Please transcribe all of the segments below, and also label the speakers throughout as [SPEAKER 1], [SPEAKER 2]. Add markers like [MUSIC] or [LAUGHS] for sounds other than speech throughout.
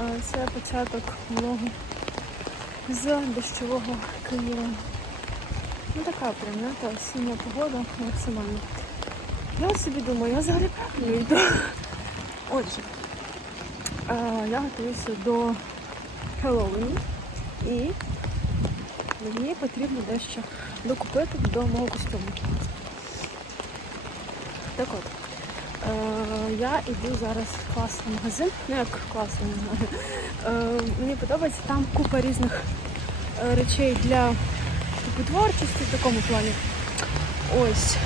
[SPEAKER 1] Це початок мого з дощового Києва. Ну така прям, знаєте, осіння погода максимально. Я собі думаю, я взагалі правильно йду. Отже, я готуюся до Хеллоуіну і мені потрібно дещо докупити до мого костюму. Так от, я йду зараз в класний магазин. Ну як класний, не знаю. Е, мені подобається там купа різних е, речей для типу, творчості в такому плані. Ось.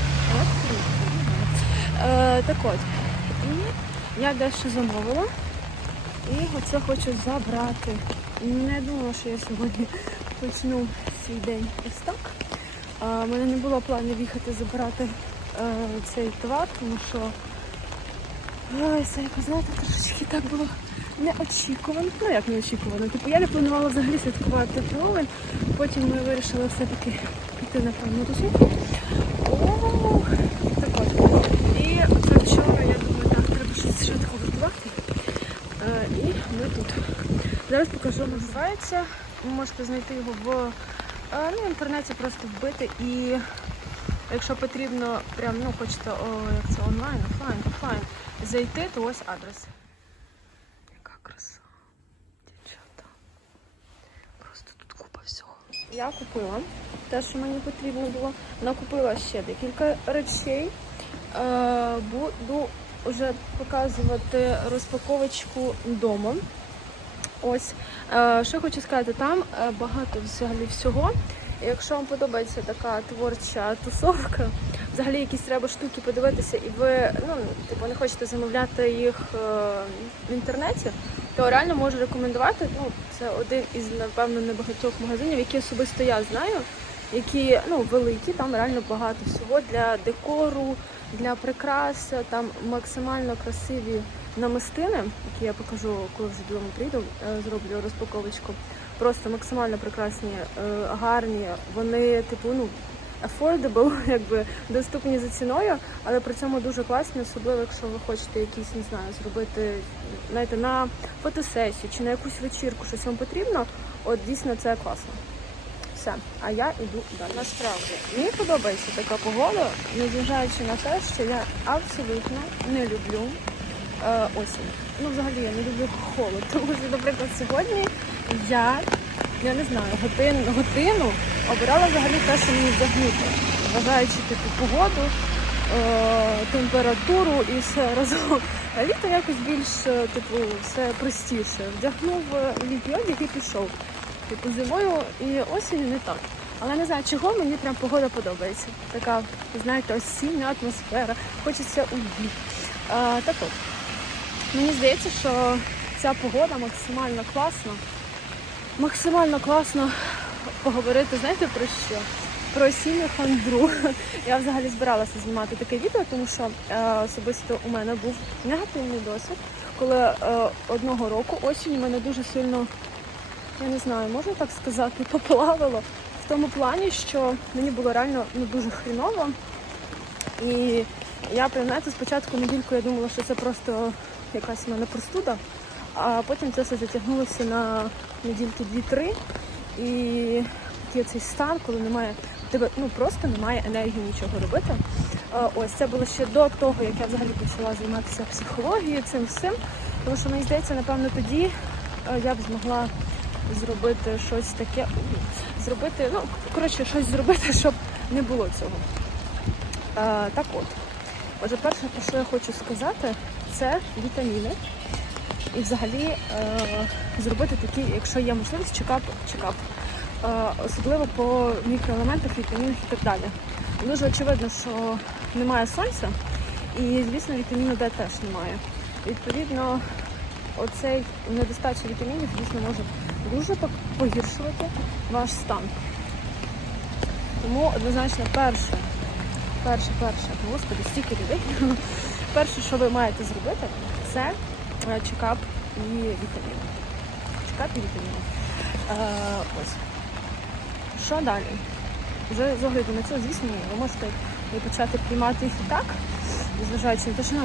[SPEAKER 1] Е, так от. І я дещо замовила. І оце хочу забрати. Не думала, що я сьогодні почну свій день ось так. В мене не було планів їхати забирати е, цей товар, тому що ой, це знаєте, трошечки так було неочікувано. Ну як неочікувано. Типу я не планувала взагалі святкувати Хеллоуін, потім ми вирішили все-таки піти на певну тусовку. Так от. І вчора, я думаю, так, треба щось швидко готувати. Е, і ми тут. Зараз покажу, як називається. Ви можете знайти його в е, ну, інтернеті, просто вбити і якщо потрібно, прям, ну, хочете, о, як це онлайн, офлайн, офлайн, зайти, то ось адрес. Яка краса, дівчата. Просто тут купа всього. Я купила те, що мені потрібно було. Накупила ще декілька речей. Е, буду вже показувати розпаковочку вдома. Ось, е, що хочу сказати, там е, багато взагалі всього. Якщо вам подобається така творча тусовка, взагалі якісь треба штуки подивитися, і ви ну, типу, не хочете замовляти їх е, в інтернеті, то реально можу рекомендувати. Ну, це один із, напевно, небагатьох магазинів, які особисто я знаю, які ну, великі, там реально багато всього для декору, для прикрас, там максимально красиві намистини, які я покажу, коли вже додому прийду, е, зроблю розпаковочку. Просто максимально прекрасні, е, гарні. Вони, типу, ну, affordable, [LAUGHS] якби доступні за ціною, але при цьому дуже класні, особливо якщо ви хочете якісь, не знаю, зробити знаєте, на фотосесію чи на якусь вечірку, щось вам потрібно. От дійсно це класно. Все, а я йду далі. Насправді мені подобається така погода, незважаючи на те, що я абсолютно не люблю е, осінь. Ну, взагалі я не люблю холод. Тому що, наприклад, сьогодні я, я не знаю, годин, годину обирала взагалі те, що мені вдягнути, вважаючи типу погоду, е, температуру і все разом. А літо якось більш е, типу все простіше. Вдягнув е, літній одяг і пішов. Типу зимою і осінню не так. Але не знаю, чого мені прям погода подобається. Така, знаєте, осіння атмосфера, хочеться у бік. А, так от, мені здається, що ця погода максимально класна. Максимально класно поговорити, знаєте, про що? Про осінню хандру. Я взагалі збиралася знімати таке відео, тому що е, особисто у мене був негативний досвід, коли е, одного року осінь мене дуже сильно я не знаю, можна так сказати, [LAUGHS] поплавило в тому плані, що мені було реально ну, дуже хріново. І я прям знаєте, спочатку недільку я думала, що це просто якась в мене простуда, а потім це все затягнулося на недільки дві-три. І такий цей стан, коли немає тебе ну просто немає енергії нічого робити. Ось це було ще до того, як я взагалі почала займатися психологією, цим всім. Тому що мені здається, напевно, тоді я б змогла зробити щось таке, зробити, ну, коротше, щось зробити, щоб не було цього. Так от. Отже, перше, про що я хочу сказати, це вітаміни. І взагалі е, зробити такі, якщо є можливість, чекап, чекап. Е, особливо по мікроелементах, вітамінах і так далі. Дуже очевидно, що немає сонця, і, звісно, вітаміну Д теж немає. Відповідно, оцей недостача вітамінів, звісно, може дуже погіршувати ваш стан. Тому однозначно перше, перше, перше, господи, стільки людей. [LAUGHS] Перше, що ви маєте зробити, це чекап і вітаміни. Чекап і вітаміни. Е, ось. Що далі? Вже з огляду на це, звісно, ви можете і почати приймати їх і так, незважаючи на те, що ну,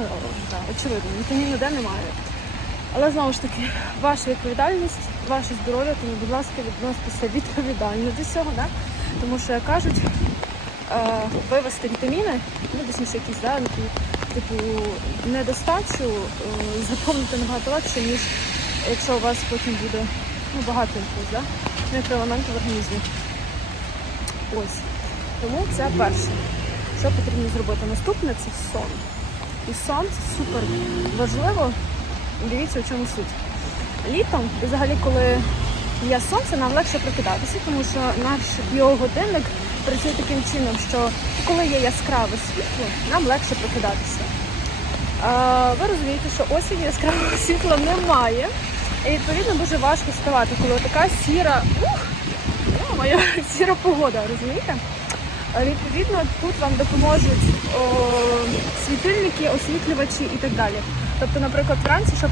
[SPEAKER 1] очевидно, вітаміну Д немає. Але знову ж таки, ваша відповідальність, ваше здоров'я, тому, будь ласка, відноситеся відповідально до цього, да? тому що, як кажуть, е, вивести вітаміни, ну, точніше, якісь, да, типу, недостачу е, заповнити набагато легше, ніж якщо у вас потім буде ну, багато якихось, да? мікроелементів в організмі. Ось. Тому це перше. Що потрібно зробити? Наступне це сон. І сон це супер важливо. Дивіться, у чому суть. Літом, взагалі, коли є сонце, нам легше прокидатися, тому що наш біогодинник працює таким чином, що коли є яскраве світло, нам легше прокидатися. А, ви розумієте, що осінь яскравого світла немає. І відповідно дуже важко вставати, коли така сіра, ух, моя [LAUGHS] сіра погода, розумієте? Відповідно, тут вам допоможуть о, світильники, освітлювачі і так далі. Тобто, наприклад, вранці, щоб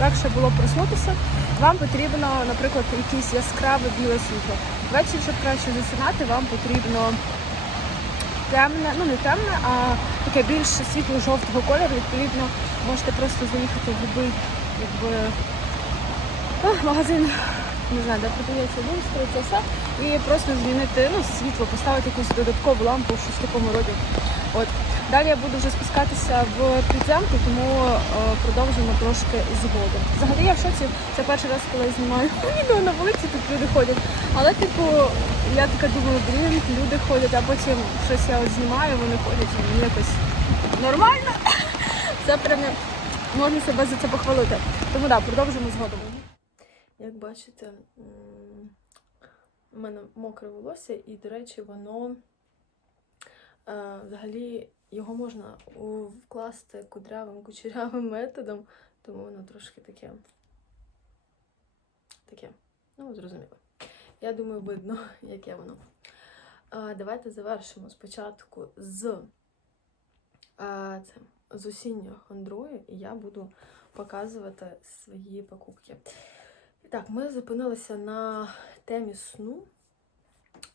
[SPEAKER 1] легше було проснутися, вам потрібно, наприклад, якесь яскраве біле світло. Ввечері, щоб краще засинати, вам потрібно темне, ну не темне, а таке більш світло-жовтого кольору. Відповідно, можете просто заїхати в будь-який якби, магазин не знаю, де продається люстра, це все, і просто змінити ну, світло, поставити якусь додаткову лампу, щось в такому роді. От. Далі я буду вже спускатися в підземку, тому е, продовжимо трошки згодом. Взагалі я в шоці, це перший раз, коли я знімаю [LAUGHS] відео на вулиці, тут люди ходять. Але, типу, я така думаю, блін, люди ходять, а потім щось я от знімаю, вони ходять, і мені якось нормально. [LAUGHS] Це прям можна себе за це похвалити. Тому так, да, продовжимо згодом. Як бачите, у мене мокре волосся, і, до речі, воно взагалі його можна вкласти кудрявим кучерявим методом, тому воно трошки таке. Таке. Ну, зрозуміло. Я думаю, видно, [LAUGHS] яке воно. А, давайте завершимо спочатку з, а, це, з осінньою хандрою, і я буду показувати свої покупки. Так, ми зупинилися на темі сну.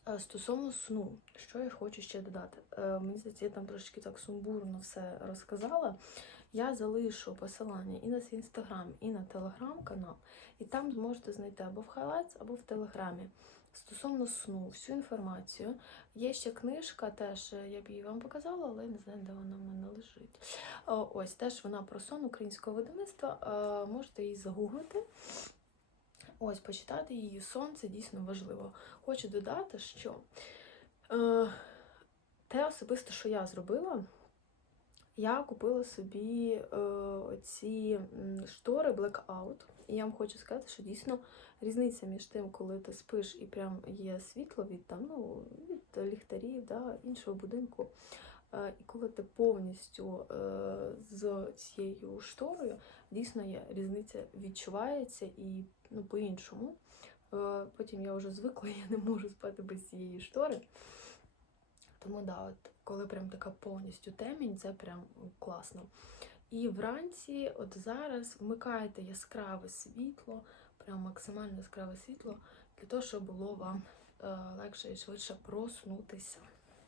[SPEAKER 1] Е, Стосовно сну, що я хочу ще додати? Е, Мені здається, я там трошки так сумбурно все розказала. Я залишу посилання і на свій інстаграм, і на телеграм-канал, і там зможете знайти або в хайлайтс, або в телеграмі. Стосовно сну, всю інформацію. Є ще книжка, теж е, я б її вам показала, але не знаю, де вона в мене лежить. Ось теж вона про сон українського видавництва. Можете її загуглити. Ось, почитати її сон це дійсно важливо. Хочу додати, що е, те особисто, що я зробила, я купила собі е, ці штори Blackout. І я вам хочу сказати, що дійсно різниця між тим, коли ти спиш і прям є світло від там, ну, від ліхтарів, да, іншого будинку. Е, І коли ти повністю е, з цією шторою, дійсно різниця відчувається і ну, по-іншому. Е, Потім я вже звикла, [LAUGHS] я не можу спати без цієї штори. Тому да, от коли прям така повністю темінь, це прям класно. І вранці, от зараз, вмикаєте яскраве світло, прям максимально яскраве світло, для того, щоб було вам легше і швидше проснутися.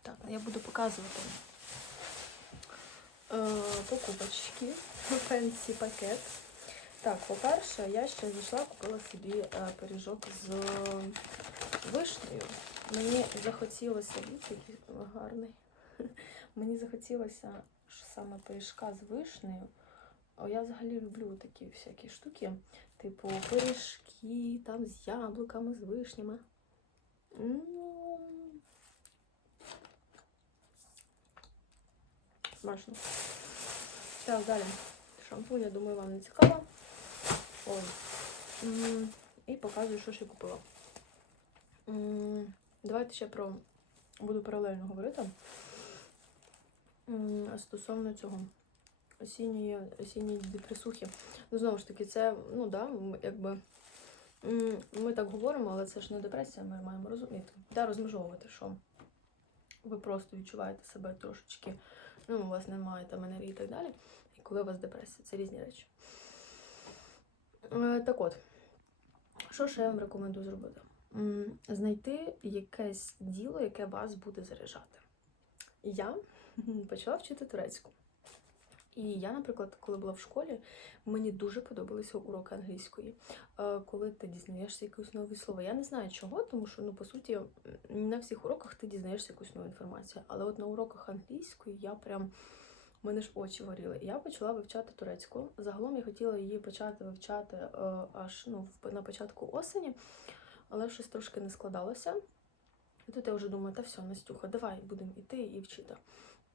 [SPEAKER 1] Так, я буду показувати покупочки, фенсі пакет. Так, по-перше, я ще зайшла, купила собі е, пиріжок з вишнею. Мені захотілося, який гарний. [LAUGHS] Мені захотілося саме пиріжка з вишнею. Я взагалі люблю такі всякі штуки, типу пиріжки, там з яблуками, з вишнями. М. Смачно. Так, далі. Шампунь, я думаю, вам не цікаво. Ой. І показую, що ще купила. Давайте ще про буду паралельно говорити. Стосовно цього осінньої, осінньої депресухи. Ну, знову ж таки, це, ну да, якби ми так говоримо, але це ж не депресія, ми маємо розуміти. Да, розмежовувати, що ви просто відчуваєте себе трошечки, ну, у вас немає там енергії і так далі. І коли у вас депресія, це різні речі. Е, Так от, що ще я вам рекомендую зробити? Знайти якесь діло, яке вас буде заряджати. Я почала вчити турецьку. І я, наприклад, коли була в школі, мені дуже подобалися уроки англійської. Е, Коли ти дізнаєшся якісь нові слова. Я не знаю чого, тому що ну по суті на всіх уроках ти дізнаєшся якусь нову інформацію. Але от на уроках англійської я прям мене ж очі горіли. Я почала вивчати турецьку. Загалом я хотіла її почати вивчати е, аж ну на початку осені, але щось трошки не складалося. І тут я вже думаю, та все, Настюха, давай будемо йти і вчити.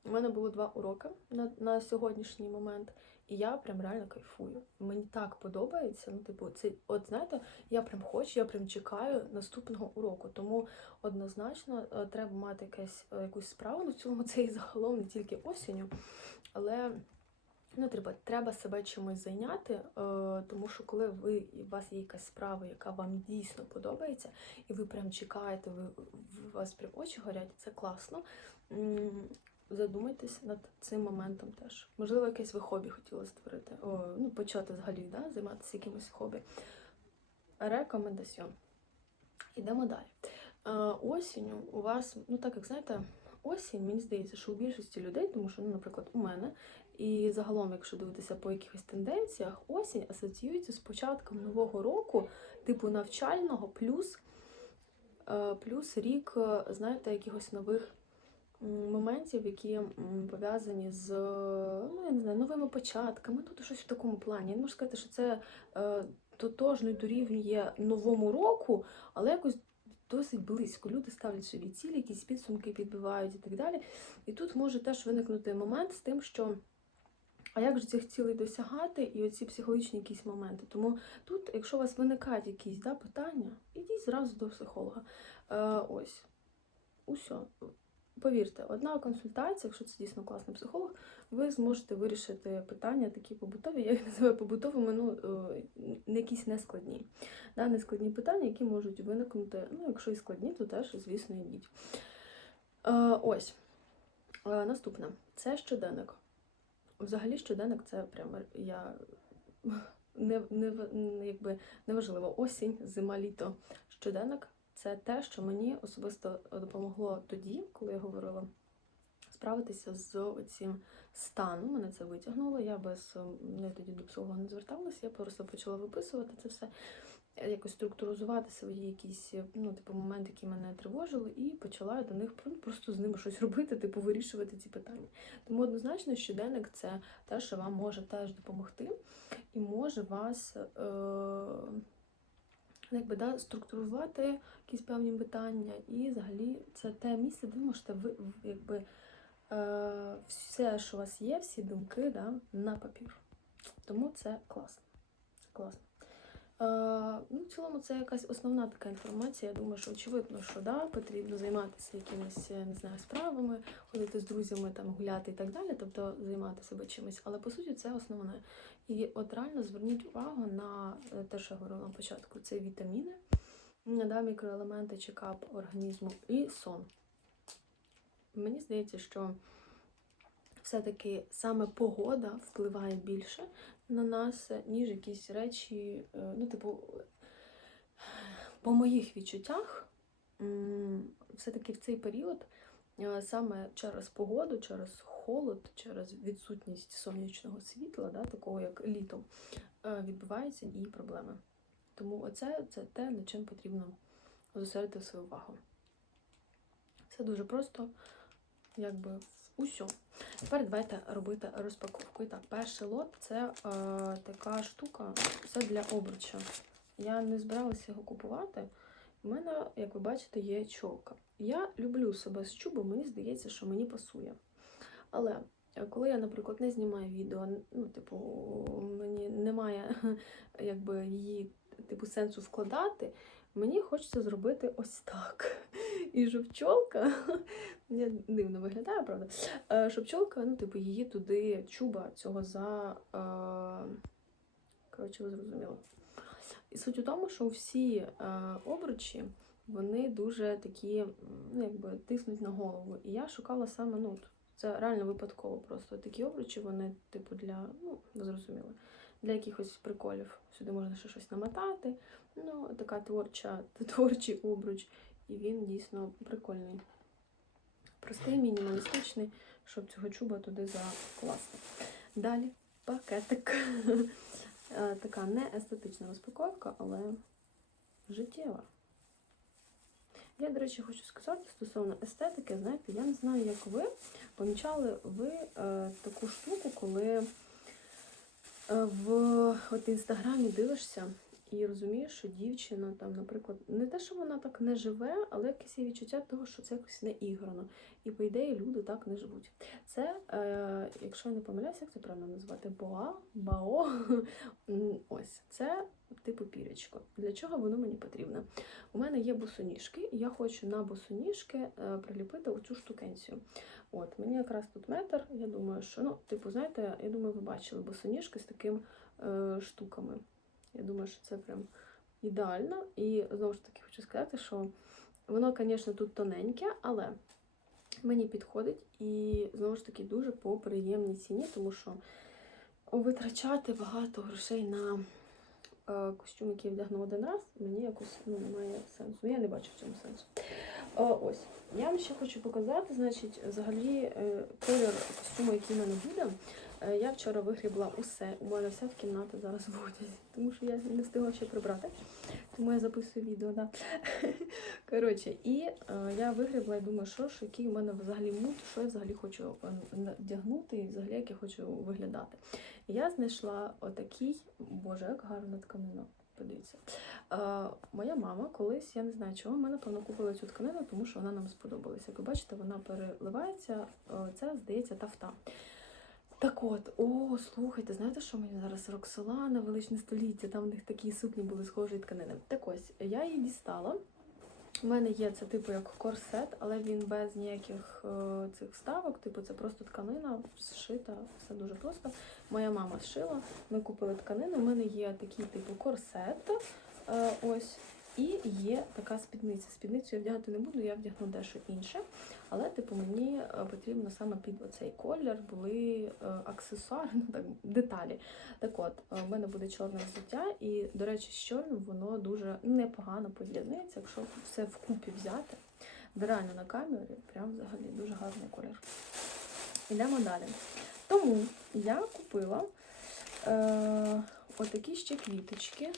[SPEAKER 1] У мене було два уроки на, на сьогоднішній момент, і я прям реально кайфую. Мені так подобається. Ну, типу, це, от знаєте, я прям хочу, я прям чекаю наступного уроку. Тому однозначно е, треба мати якесь, е, якусь справу. В цілому [LAUGHS] це і загалом не тільки осінню, але ну, треба, треба себе чимось зайняти, е, тому що коли ви, у вас є якась справа, яка вам дійсно подобається, і ви прям чекаєте, ви, у вас прям очі горять, це класно. Задумайтесь над цим моментом теж. Можливо, якесь ви хобі хотіли створити, О, ну, почати взагалі да, займатися якимось хобі. Рекомендаціон. Ідемо далі. Е, осінню у вас, ну так як знаєте, осінь, мені здається, що у більшості людей, тому що, ну, наприклад, у мене, і загалом, якщо дивитися по якихось тенденціях, осінь асоціюється з початком нового року, типу навчального, плюс, е, плюс рік, е, знаєте, якихось нових моментів, які пов'язані з ну, я не знаю, новими початками. Тут щось в такому плані. Я не можу сказати, що це е, тотожно дорівнює новому року, але якось досить близько. Люди ставлять собі цілі, якісь підсумки підбивають і так далі. І тут може теж виникнути момент з тим, що. А як же цих цілей досягати і оці психологічні якісь моменти? Тому тут, якщо у вас виникають якісь да, питання, ідіть зразу до психолога. Е, ось. Усе. Повірте, одна консультація, якщо це дійсно класний психолог, ви зможете вирішити питання такі побутові, я їх називаю побутовими, ну е, якісь нескладні. Да, нескладні питання, які можуть виникнути. Ну, якщо і складні, то теж, звісно, йдіть. Е, ось. Е, наступне це щоденник. Взагалі, щоденник це прямо я не, не, якби неважливо, осінь, зима, літо. Щоденник це те, що мені особисто допомогло тоді, коли я говорила справитися з цим станом. Мене це витягнуло. Я без не тоді до психолога не зверталася, я просто почала виписувати це все, якось структуризувати свої якісь ну, типу, моменти, які мене тривожили, і почала до них просто з ними щось [LAUGHS] робити, типу вирішувати ці питання. Тому однозначно щоденник це те, що вам може теж допомогти, і може вас. Е- якби да, структурувати якісь певні питання, і взагалі це те місце, де ви можете ви, якби, е, все, що у вас є, всі думки да, на папір. Тому це класно. Класно. Е, ну, в цілому, це якась основна така інформація. Я думаю, що очевидно, що да, потрібно займатися якимись не знаю, справами, ходити з друзями, там, гуляти і так далі, тобто займати себе чимось. Але по суті це основне. І от реально зверніть увагу на е, те, що я говорила на початку: це вітаміни, да, мікроелементи, чекап організму і сон. Мені здається, що все-таки саме погода впливає більше на нас, ніж якісь речі, е, ну, типу, по моїх відчуттях, все-таки в цей період е, саме через погоду, через холод, через відсутність сонячного світла, да, такого як літом, е, відбуваються і проблеми. Тому оце це те, над чим потрібно зосередити свою увагу. Це дуже просто, якби усьо. Тепер давайте робити розпаковку. І так, перший лот це е, така штука, це для обруча. Я не збиралася його купувати. У мене, як ви бачите, є чолка. Я люблю себе з чубом, мені здається, що мені пасує. Але е, коли я, наприклад, не знімаю відео, ну, типу, мені немає [LAUGHS] якби, її типу, сенсу вкладати, мені хочеться зробити ось так. [LAUGHS] І щоб пчолка, [LAUGHS] я дивно виглядає, правда? Е, Щоб пчолка, ну, типу, її туди чуба цього за. Е... Коротше, ви зрозуміли. І суть у тому, що всі е, обручі вони дуже такі, ну, якби тиснуть на голову. І я шукала саме, ну, це реально випадково просто. Такі обручі, вони, типу, для, ну, ви зрозуміли, для якихось приколів. Сюди можна ще щось намотати. Ну, така творча, [LAUGHS] творчий обруч. І він дійсно прикольний. Простий, мінімалістичний, щоб цього чуба туди закласти. Далі пакетик. [LAUGHS] Е, Така не естетична розпаковка, але життєва. Я, до речі, хочу сказати стосовно естетики, знаєте, я не знаю, як ви помічали ви е, таку штуку, коли е, в от інстаграмі дивишся і розумієш, що дівчина там, наприклад, не те, що вона так не живе, але якесь є відчуття того, що це якось не іграно. І по ідеї люди так не живуть. Це, е, якщо я не помиляюся, як це правильно назвати? Боа, бао. [LAUGHS] Ось це типу пірячко. Для чого воно мені потрібно? У мене є босоніжки, і я хочу на босоніжки е, приліпити оцю штукенцію. От, мені якраз тут метр. Я думаю, що ну, типу, знаєте, я думаю, ви бачили босоніжки з такими е, штуками. Я думаю, що це прям ідеально. І знову ж таки хочу сказати, що воно, звісно, тут тоненьке, але мені підходить і знову ж таки дуже по приємній ціні, тому що витрачати багато грошей на е, костюм, який вдягну один раз, мені якось ну, немає сенсу. Я не бачу в цьому сенсу. Е, ось, я вам ще хочу показати, значить, взагалі е, колір костюму, який в мене буде. Е, Я вчора вигрібла усе. У мене вся кімната зараз в одязі, тому що я не встигла ще прибрати. Тому я записую відео, да. [LAUGHS] Коротше, і е, я вигрібла і думаю, що ж, який у мене взагалі мут, що я взагалі хочу е, надягнути і взагалі як я хочу виглядати. Я знайшла отакий, боже, як гарна тканина. Подивіться. Моя мама колись, я не знаю чого, ми напевно купили цю тканину, тому що вона нам сподобалася. Як ви бачите, вона переливається, це, здається, тафта. Так от, о, слухайте, знаєте, що мені зараз Роксолана, величне століття, там в них такі сукні були схожі тканини. Так ось, я її дістала. У мене є це типу як корсет, але він без ніяких е, цих вставок. Типу, це просто тканина, зшита, все дуже просто. Моя мама зшила, ми купили тканину. У мене є такий типу корсет. Е, ось. І є така спідниця. Спідницю я вдягати не буду, я вдягну дещо інше. Але, типу, мені е, потрібно саме під оцей колір були е, аксесуари, [LAUGHS] ну так, деталі. Так от, е, в мене буде чорне взуття, і, до речі, з чорним воно дуже непогано поєднується, якщо все вкупі взяти. Де реально на камері, прям взагалі дуже гарний колір. Йдемо далі. Тому я купила е, отакі ще квіточки.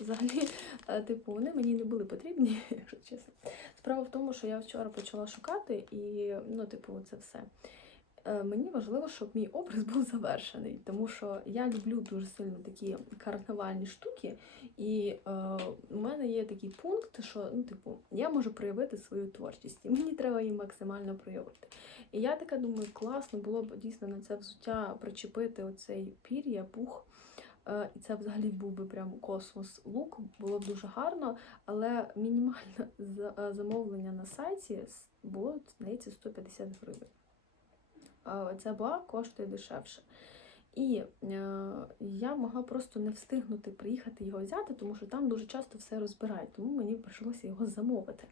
[SPEAKER 1] Взагалі, е, типу, вони мені не були потрібні, [LAUGHS] якщо чесно. Справа в тому, що я вчора почала шукати, і ну, типу, це все. Е, Мені важливо, щоб мій образ був завершений, тому що я люблю дуже сильно такі карнавальні штуки, і е, у мене є такий пункт, що ну, типу, я можу проявити свою творчість, і мені треба її максимально проявити. І я така думаю, класно було б дійсно на це взуття причепити оцей пір'я, пух. Е, І це взагалі був би прям космос лук, було б дуже гарно, але мінімальне [LAUGHS] замовлення на сайті було, здається, 150 гривень. Е, Ця ба коштує дешевше. І е, я могла просто не встигнути приїхати його взяти, тому що там дуже часто все розбирають, тому мені прийшлося його замовити.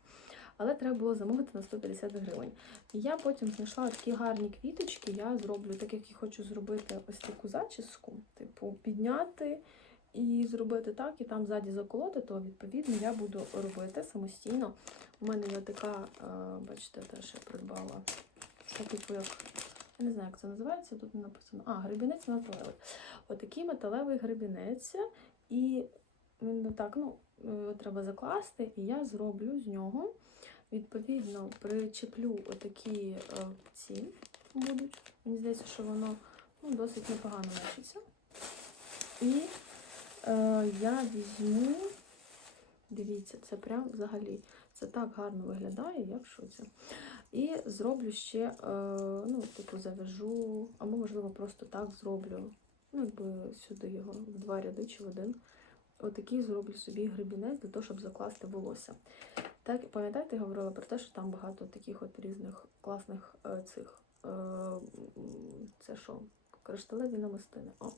[SPEAKER 1] Але треба було замовити на 150 гривень. І я потім знайшла такі гарні квіточки. Я зроблю, так як я хочу зробити ось таку зачіску, типу підняти і зробити так, і там ззаді заколоти, то відповідно я буду робити самостійно. У мене є така, е, бачите, теж я придбала. Це типу як. Я не знаю, як це називається, тут не написано. А, гребінець металевий. Отакий металевий гребінець. І він так, ну, е, треба закласти, і я зроблю з нього. Відповідно, причеплю отакі е, ці будуть. Мені здається, що воно ну, досить непогано лишиться. І е, я візьму, дивіться, це прям взагалі. Це так гарно виглядає, я в шоці. І зроблю ще, е, ну, типу, завяжу, або, можливо, просто так зроблю. Ну, якби сюди його в два ряди чи в один. Отакий зроблю собі гребінець для того, щоб закласти волосся. Так, пам'ятаєте, я говорила про те, що там багато таких от різних класних е, цих. Е, це що? Кришталеві намистини. О,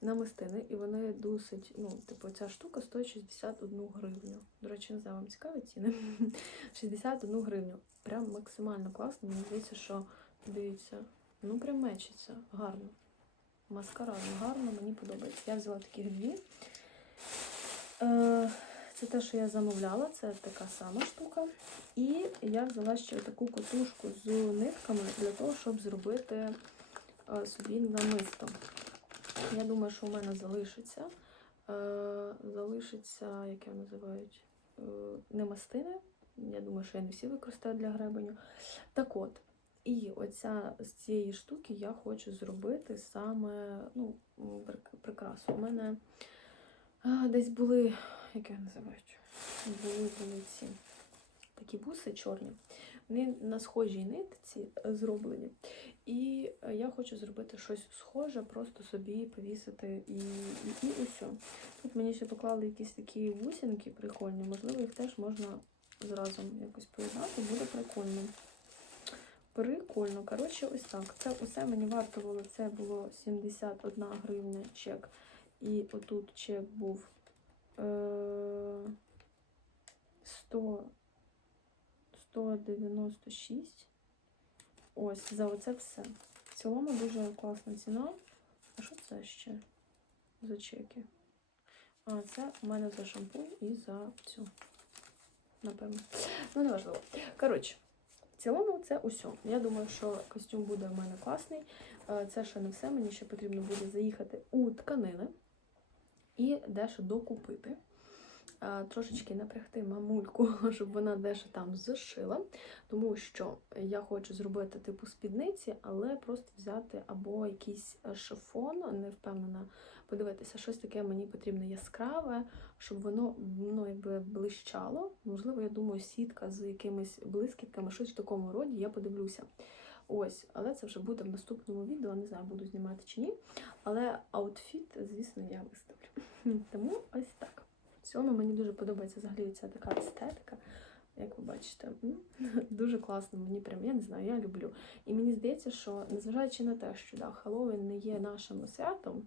[SPEAKER 1] намистини, і вони досить, ну, типу, ця штука стоїть 61 гривню. До речі, не знаю, вам цікаві ціни. [LAUGHS] 61 гривню. Прям максимально класно. Мені здається, що дивіться, ну прям мечиться. Гарно. Маскарадно, гарно, мені подобається. Я взяла таких дві. Е, це те, що я замовляла, це така сама штука. І я взяла ще таку котушку з нитками для того, щоб зробити е, собі намисто. Я думаю, що у мене залишиться. Е, залишиться, як його називають, е, немастини. Я думаю, що я не всі використаю для гребеню. Так от, і оця з цієї штуки я хочу зробити саме ну, прикрасу. У мене десь були, як називають? Були, були такі буси чорні. Вони на схожій нитці е, зроблені. І е, я хочу зробити щось схоже, просто собі повісити і, і, і усе. Тут мені ще поклали якісь такі бусинки прикольні, можливо, їх теж можна зразу якось поєднати, буде прикольно. Прикольно. Коротше, ось так. Це усе мені вартувало. Це було 71 гривня чек. І отут чек був 100, 196. Ось, за оце все. В цілому дуже класна ціна. А що це ще за чеки? А, це у мене за шампунь і за цю. Напевно. Ну, неважливо. Коротше, в цілому це усе. Я думаю, що костюм буде в мене класний. Е, Це ще не все. Мені ще потрібно буде заїхати у тканини і дещо докупити. Е, Трошечки напрягти мамульку, [LAUGHS] щоб вона дещо там зашила. Тому що я хочу зробити типу спідниці, але просто взяти або якийсь шифон, не впевнена, подивитися, щось таке мені потрібно яскраве, щоб воно ну, якби блищало. Можливо, я думаю, сітка з якимись блискітками, щось в такому роді, я подивлюся. Ось, але це вже буде в наступному відео, не знаю, буду знімати чи ні. Але аутфіт, звісно, я виставлю. [LAUGHS] Тому ось так. В цьому мені дуже подобається взагалі ця така естетика. Як ви бачите, [LAUGHS] дуже класно, мені прям, я не знаю, я люблю. І мені здається, що незважаючи на те, що да, Хеллоуін не є нашим святом,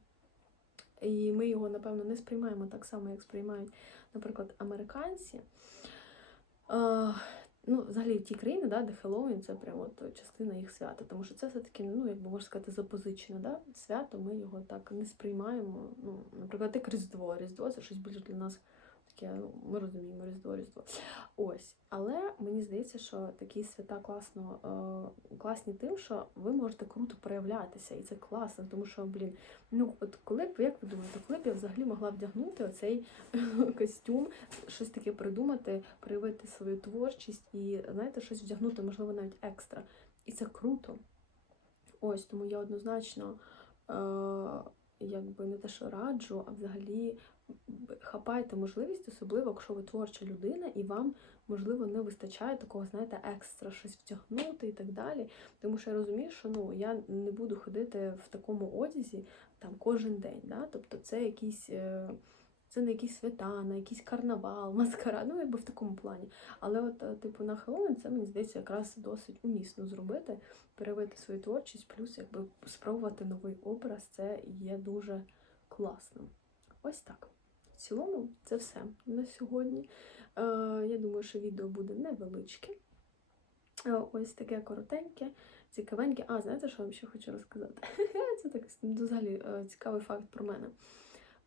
[SPEAKER 1] і ми його, напевно, не сприймаємо так само, як сприймають, наприклад, американці. Ну, взагалі ті країни, да, де Хеллоуін це прямо от частина їх свята, тому що це все-таки, ну, якби можна сказати, запозичене да, свято, ми його так не сприймаємо. Ну, наприклад, як Різдво. Різдво це щось більше для нас таке, ну, ми розуміємо Різдво. Ось. Але мені здається, що такі свята класно, е, класні тим, що ви можете круто проявлятися, і це класно, тому що, блін, ну от коли б, як ви думаєте, коли б я взагалі могла вдягнути оцей [LAUGHS] костюм, щось таке придумати, проявити свою творчість і, знаєте, щось вдягнути, можливо, навіть екстра. І це круто. Ось, тому я однозначно, е, якби не те, що раджу, а взагалі хапайте можливість, особливо, якщо ви творча людина, і вам, можливо, не вистачає такого, знаєте, екстра щось втягнути і так далі. Тому що я розумію, що ну, я не буду ходити в такому одязі там кожен день. Да? Тобто це якісь. е, Це не якісь свята, на якийсь карнавал, [LAUGHS] маскарад, ну якби в такому плані. Але от, е, типу, на Хеллоуін це мені здається якраз досить умісно зробити, перевити свою творчість, плюс якби спробувати новий образ, це є дуже класно. Ось так. В цілому, це все на сьогодні. Е, я думаю, що відео буде невеличке. Е, ось таке коротеньке, цікавеньке. А, знаєте, що я вам ще хочу розказати? [LAUGHS] Це так взагалі е, цікавий факт про мене.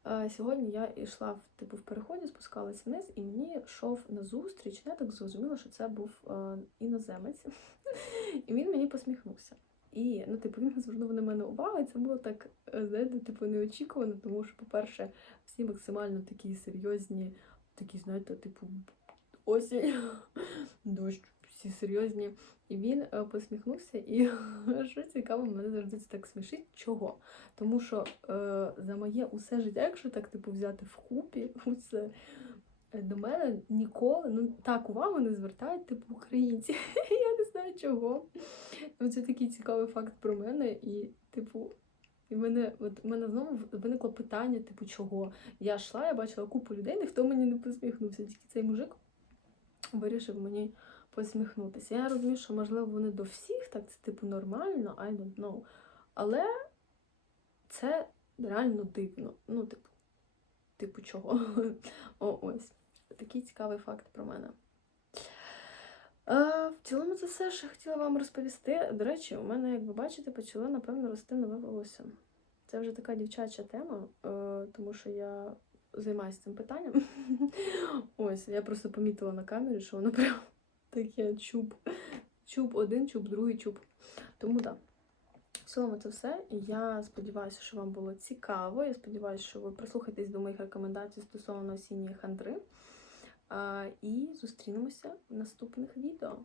[SPEAKER 1] Е, Сьогодні я йшла типу в переході, спускалась вниз, і мені йшов на зустріч. Я так зрозуміла, що це був е, іноземець, [LAUGHS] і він мені посміхнувся. І ну, типу, він звернув на мене увагу, і це було так, е, знаєте, типу, неочікувано, тому що, по-перше, всі максимально такі серйозні, такі, знаєте, типу, осінь, [LAUGHS] дощ, всі серйозні. І він е, посміхнувся, і [LAUGHS] що цікаво, мене завжди це так смішить. Чого? Тому що е, за моє усе життя, якщо так типу взяти вкупі, [LAUGHS] усе е, до мене ніколи ну так увагу не звертають типу українці. Я не знаю чого. Ну, Це такий цікавий факт про мене, і, типу, і мене, от мене знову виникло питання, типу, чого? Я йшла, я бачила купу людей, ніхто мені не посміхнувся. Тільки цей мужик вирішив мені посміхнутися. Я розумію, що можливо вони до всіх, так це типу нормально, I don't know. Але це реально дивно. Ну, типу, типу чого? [LAUGHS] О, ось. Такий цікавий факт про мене. Е, в цілому це все, що хотіла вам розповісти. До речі, у мене, як ви бачите, почало, напевно, рости нове волосся. Це вже така дівчача тема, е, тому що я займаюся цим питанням. [LAUGHS] Ось, я просто помітила на камері, що воно прям [LAUGHS] таке чуб. Чуб один, чуб другий, чуб. Тому так. Да. цілому це все. Я сподіваюся, що вам було цікаво. Я сподіваюся, що ви прислухаєтесь до моїх рекомендацій стосовно осінньої хандри. І зустрінемося в наступних відео.